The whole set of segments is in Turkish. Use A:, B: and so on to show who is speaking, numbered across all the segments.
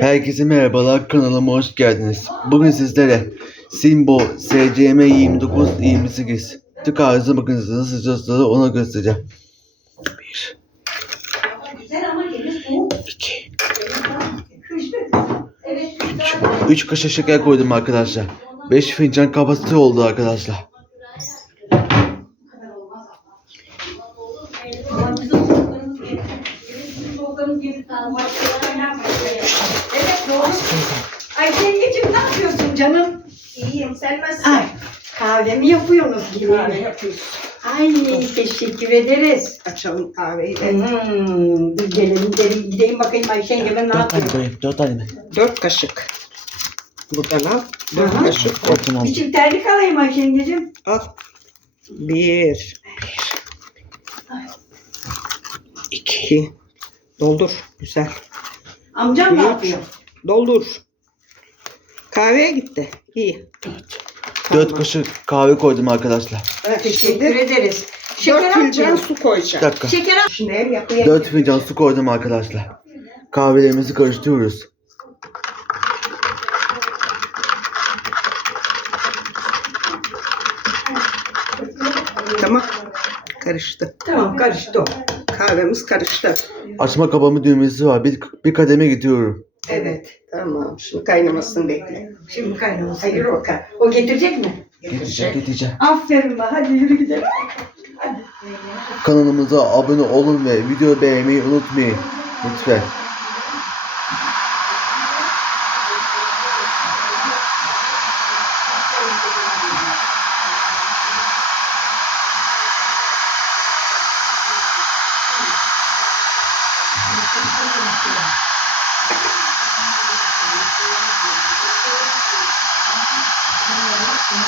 A: Herkese merhabalar kanalıma hoş geldiniz. Bugün sizlere Simbo SCM 29 28 tık arıza makinesini nasıl çalıştığını ona göstereceğim. 1
B: Güzel ama gelir soğuk.
A: 2
B: Evet.
A: 3 kaşık şeker koydum arkadaşlar. 5 fincan kapasite oldu arkadaşlar.
B: Bizim soğuklarımız gelir. Evet doğru. Ayşe yengeciğim ne yapıyorsun canım?
C: İyiyim sen nasılsın?
B: Ay kahve mi yapıyorsunuz
C: Kahve
B: gibi?
C: yapıyoruz.
B: Ay teşekkür ederiz.
C: Açalım kahveyi de.
B: Hmm, dur gelelim gelelim gideyim bakayım Ayşe yengeme ne
A: 4 tane koyayım 4 tane mi?
C: Dört kaşık. Buradan al. Dört
B: Aha.
C: kaşık koy.
A: Bakın
B: Bir çift terlik alayım Ayşe yengeciğim.
C: Al. Bir.
A: 2
C: iki. Doldur. Güzel.
B: Amcam ne yapıyor?
C: Doldur. Kahveye gitti. İyi.
A: 4 kaşık kahve koydum arkadaşlar.
C: Evet,
B: Teşekkür ederiz. Şeker
C: dört fincan su
A: Bir
C: koyacağım.
A: dakika.
B: Şeker at.
C: Şimdi el yapıya
A: 4 fincan su koydum arkadaşlar. Kahvelerimizi karıştırıyoruz.
C: Tamam. Karıştı.
B: Tamam karıştı o.
C: Kahvemiz karıştı.
A: Açma kabamı düğmesi var. Bir, bir kademe gidiyorum.
C: Evet. Tamam. Şimdi kaynamasını bekle.
B: Şimdi kaynaması.
C: Hayır o kay.
B: O getirecek mi?
A: Getireceğim getireceğim.
B: Aferin be hadi yürü gidelim.
A: Kanalımıza abone olun ve video beğenmeyi unutmayın. Lütfen.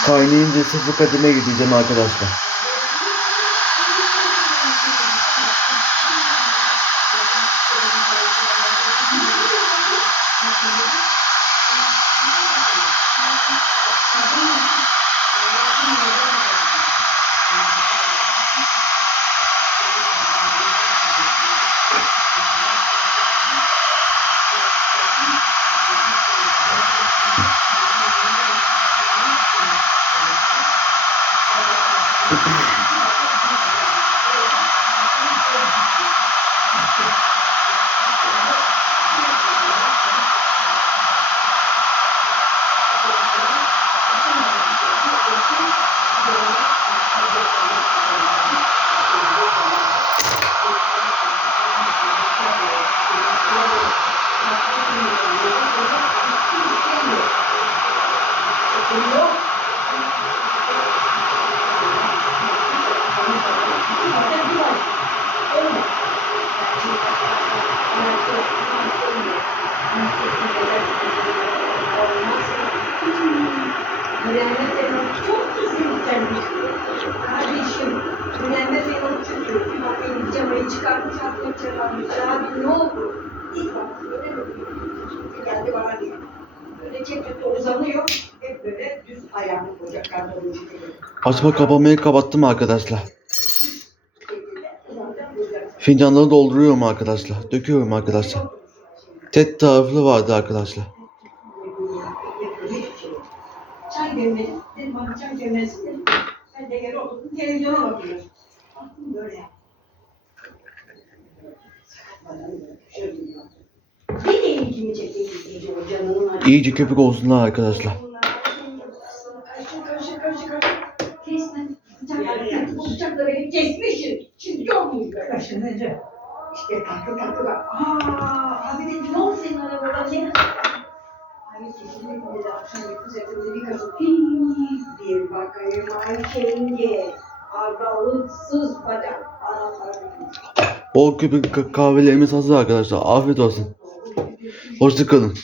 A: Kaynayınca sıfır kademe gideceğim arkadaşlar. Thank you.
B: Direnme fenol çok kesinliklenmiş. Kardeşim, direnme fenol kötü. Bir bakayım camayı çıkartmış, aklını çıkartmış. Abi ne oldu? İlk bak, öyle mi? Geldi bana diye. Böyle çekti uzanıyor. Hep böyle düz ayağını koyacak.
A: Açma kapamayı kapattım arkadaşlar. Fincanları dolduruyorum arkadaşlar. Döküyorum arkadaşlar. Tek taraflı vardı arkadaşlar.
B: Çay demledim. Dedim çay demlesin dedim. Ben de yere oturdum. Televizyona bakıyorum. Baktım böyle.
A: İyice köpük olsunlar arkadaşlar.
B: Kesmişsin. Şimdi yok muyum böyle? Kaşınınca. İşte takı takı bak. Aa, abi dedim ne oldu senin arabadan ne?
A: Bol köpük ka- kahvelerimiz hazır arkadaşlar. Afiyet olsun. Hoşçakalın.